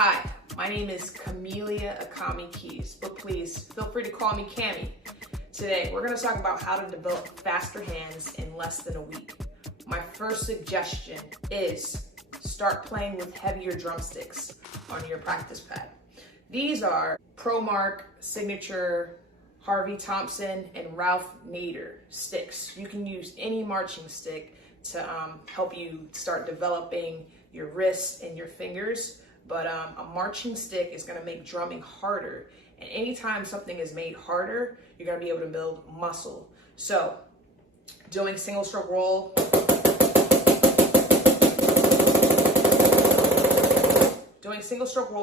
Hi, my name is Camelia Akami Keys, but please feel free to call me Cami. Today, we're going to talk about how to develop faster hands in less than a week. My first suggestion is start playing with heavier drumsticks on your practice pad. These are ProMark, Signature, Harvey Thompson, and Ralph Nader sticks. You can use any marching stick to help you start developing your wrists and your fingers. But a marching stick is going to make drumming harder. And anytime something is made harder, you're going to be able to build muscle. So doing single stroke roll,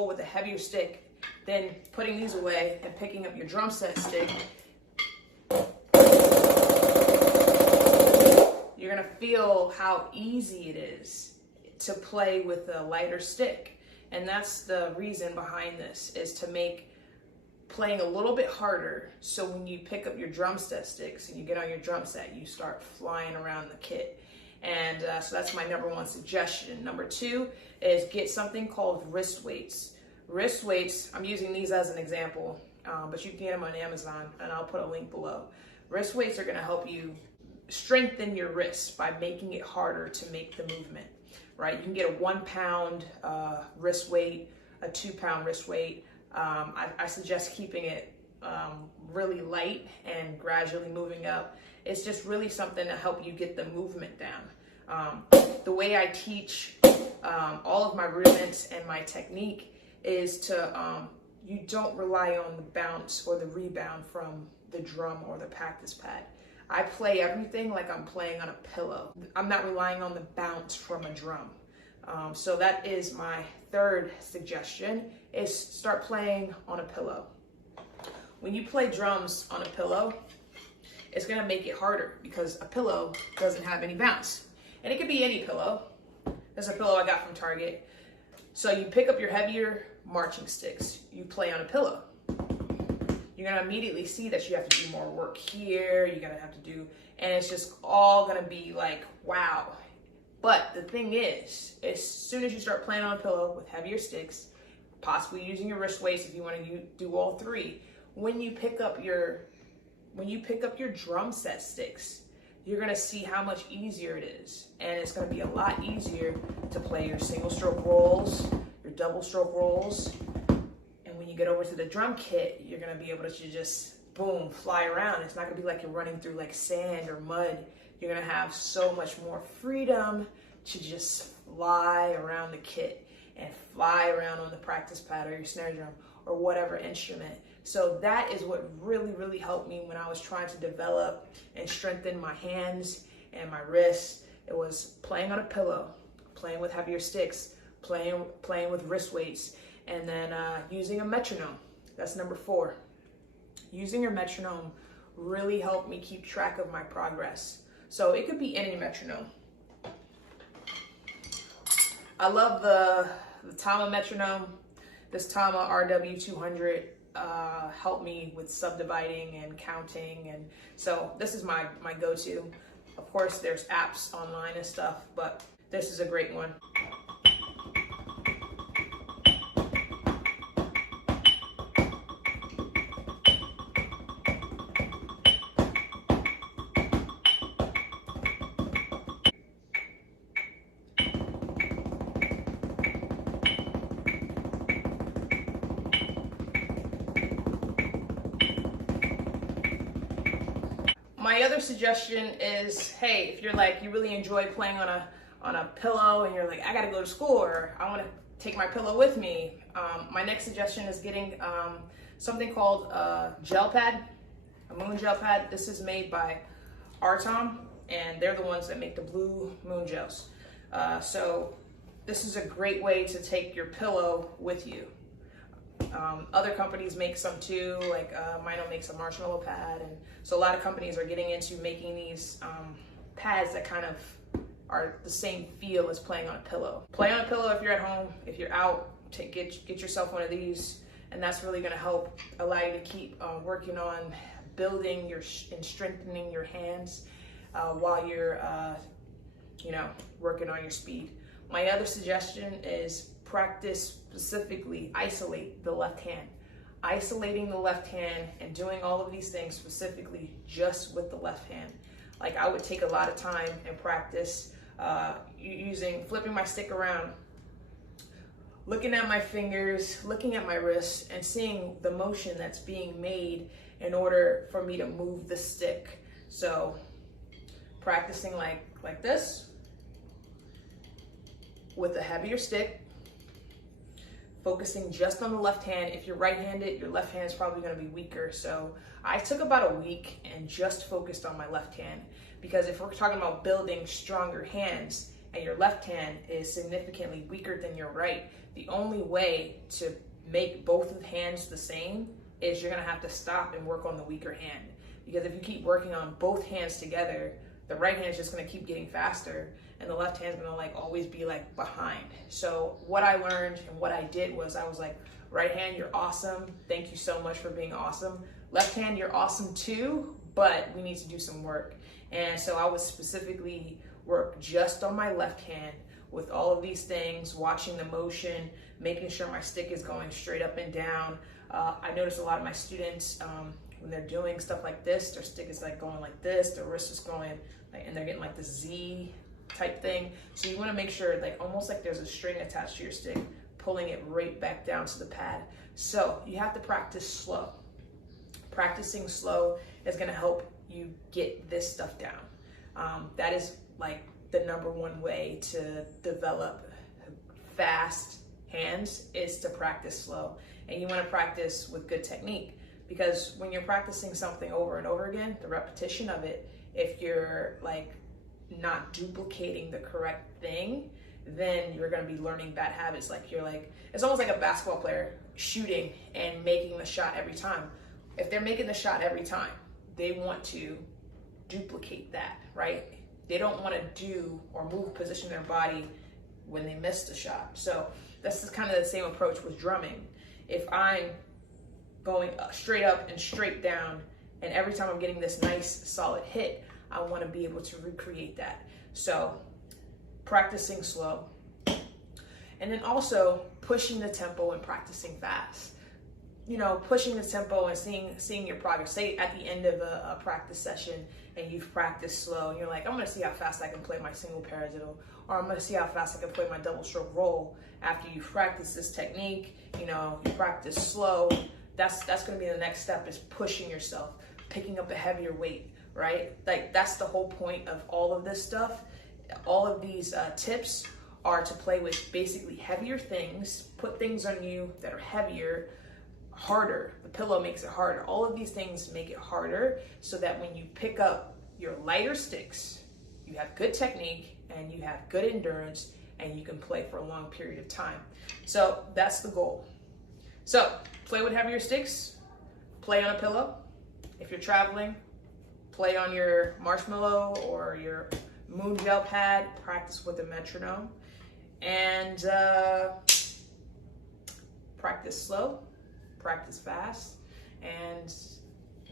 with a heavier stick, then putting these away and picking up your drum set stick, you're going to feel how easy it is to play with a lighter stick. And that's the reason behind this, is to make playing a little bit harder, so when you pick up your drum set sticks and you get on your drum set, you start flying around the kit. And so that's my number one suggestion. Number two is get something called wrist weights. Wrist weights, I'm using these as an example, but you can get them on Amazon, and I'll put a link below. Wrist weights are going to help you strengthen your wrists by making it harder to make the movement. Right, you can get a 1 pound wrist weight, a 2 pound wrist weight. I suggest keeping it really light and gradually moving up. It's just really something to help you get the movement down. The way I teach all of my rudiments and my technique is to, you don't rely on the bounce or the rebound from the drum or the practice pad. I play everything like I'm playing on a pillow. I'm not relying on the bounce from a drum. So that is my third suggestion, is start playing on a pillow. When you play drums on a pillow, it's gonna make it harder because a pillow doesn't have any bounce. And it could be any pillow. There's a pillow I got from Target. So you pick up your heavier marching sticks, you play on a pillow. You're gonna immediately see that you have to do more work here, you're gonna have to do, and it's just all gonna be like, wow. But the thing is, as soon as you start playing on a pillow with heavier sticks, possibly using your wrist weights if you wanna do all three, when you pick up your drum set sticks, you're gonna see how much easier it is. And it's gonna be a lot easier to play your single stroke rolls, your double stroke rolls. When you get over to the drum kit, you're gonna be able to just, boom, fly around. It's not gonna be like you're running through like sand or mud. You're gonna have so much more freedom to just fly around the kit and fly around on the practice pad or your snare drum or whatever instrument. So that is what really, really helped me when I was trying to develop and strengthen my hands and my wrists. It was playing on a pillow, playing with heavier sticks, playing with wrist weights, and then using a metronome. That's number 4. Using your metronome really helped me keep track of my progress. So it could be any metronome. I love the Tama metronome. This Tama RW200 helped me with subdividing and counting, and so this is my go-to. Of course, there's apps online and stuff, but this is a great one. My other suggestion is, hey, if you're like, you really enjoy playing on a pillow and you're like, I gotta go to school, or I wanna take my pillow with me, my next suggestion is getting something called a gel pad, a moon gel pad. This is made by Artom, and they're the ones that make the blue moon gels. So this is a great way to take your pillow with you. Other companies make some too, like Mino makes a marshmallow pad, and so a lot of companies are getting into making these pads that kind of are the same feel as playing on a pillow. Play on a pillow if you're at home. If you're out, get yourself one of these, and that's really going to help allow you to keep working on building and strengthening your hands while you're working on your speed. My other suggestion is practice specifically isolate the left hand. Isolating the left hand and doing all of these things specifically just with the left hand. Like I would take a lot of time and practice flipping my stick around, looking at my fingers, looking at my wrists, and seeing the motion that's being made in order for me to move the stick. So practicing like this with a heavier stick, focusing just on the left hand. If you're right-handed, your left hand is probably going to be weaker. So I took about a week and just focused on my left hand, because if we're talking about building stronger hands and your left hand is significantly weaker than your right, the only way to make both of the hands the same is you're going to have to stop and work on the weaker hand. Because if you keep working on both hands together, the right hand is just going to keep getting faster and the left hand's going to like always be like behind. So what I learned and what I did was I was like, right hand, you're awesome. Thank you so much for being awesome. Left hand, you're awesome too, but we need to do some work. And so I would specifically work just on my left hand with all of these things, watching the motion, making sure my stick is going straight up and down. I notice a lot of my students, when they're doing stuff like this, their stick is like going like this, their wrist is going like, and they're getting like this Z type thing. So you want to make sure like almost like there's a string attached to your stick, pulling it right back down to the pad. So you have to practice slow. Practicing slow is going to help you get this stuff down. That is like the #1 way to develop fast hands, is to practice slow. And you want to practice with good technique, because when you're practicing something over and over again, the repetition of it, if you're like not duplicating the correct thing, then you're going to be learning bad habits. Like you're like, it's almost like a basketball player shooting and making the shot every time. If they're making the shot every time, they want to duplicate that, right? They don't want to do or position their body when they miss the shot. So that's just kind of the same approach with drumming. If I'm going straight up and straight down, and every time I'm getting this nice solid hit, I want to be able to recreate that. So practicing slow, and then also pushing the tempo and practicing fast. You know, pushing the tempo and seeing your progress. Say at the end of a practice session and you've practiced slow and you're like, I'm going to see how fast I can play my single paradiddle, or I'm going to see how fast I can play my double stroke roll. After you've practiced this technique, you know, you practice slow, that's going to be the next step, is pushing yourself, picking up a heavier weight, right? Like that's the whole point of all of this stuff. All of these tips are to play with basically heavier things, put things on you that are heavier, harder. The pillow makes it harder. All of these things make it harder, so that when you pick up your lighter sticks, you have good technique and you have good endurance and you can play for a long period of time. So that's the goal. So play with heavier sticks, play on a pillow. If you're traveling, play on your marshmallow or your moon gel pad, practice with a metronome, and practice slow, practice fast, and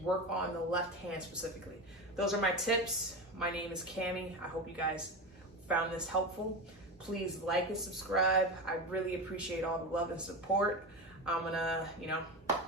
work on the left hand specifically. Those are my tips. My name is Cami. I hope you guys found this helpful. Please like and subscribe. I really appreciate all the love and support. I'm gonna,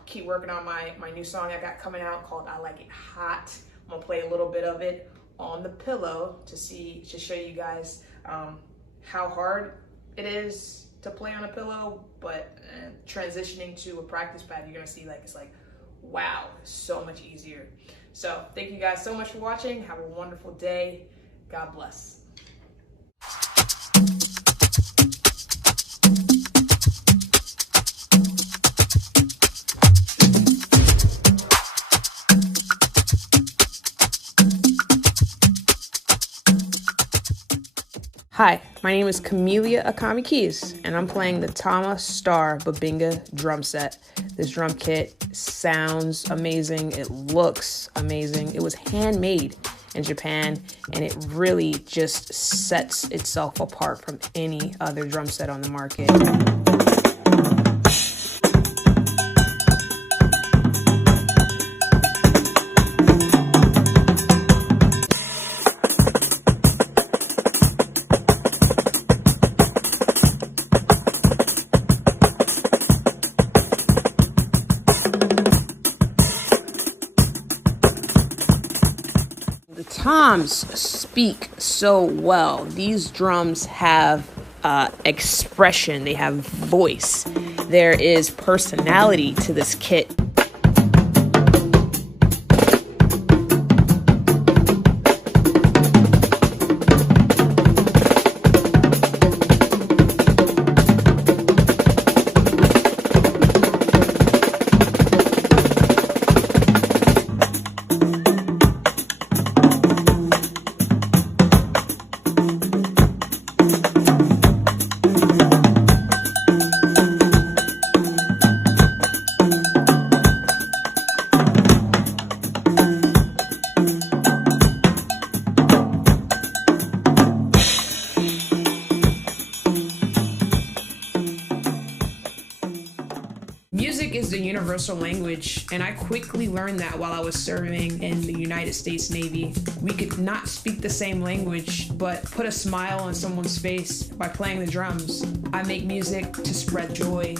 keep working on my new song I got coming out called I Like It Hot. I'm gonna play a little bit of it on the pillow to show you guys how hard it is to play on a pillow, but transitioning to a practice pad, you're gonna see it's like, wow, so much easier. So thank you guys so much for watching. Have a wonderful day. God bless. Hi, my name is Camelia Akami Keys, and I'm playing the Tama Star Babinga drum set. This drum kit sounds amazing. It looks amazing. It was handmade in Japan, and it really just sets itself apart from any other drum set on the market. drums speak so well. These drums have expression, they have voice. There is personality to this kit. Music is the universal language, and I quickly learned that while I was serving in the United States Navy. We could not speak the same language, but put a smile on someone's face by playing the drums. I make music to spread joy.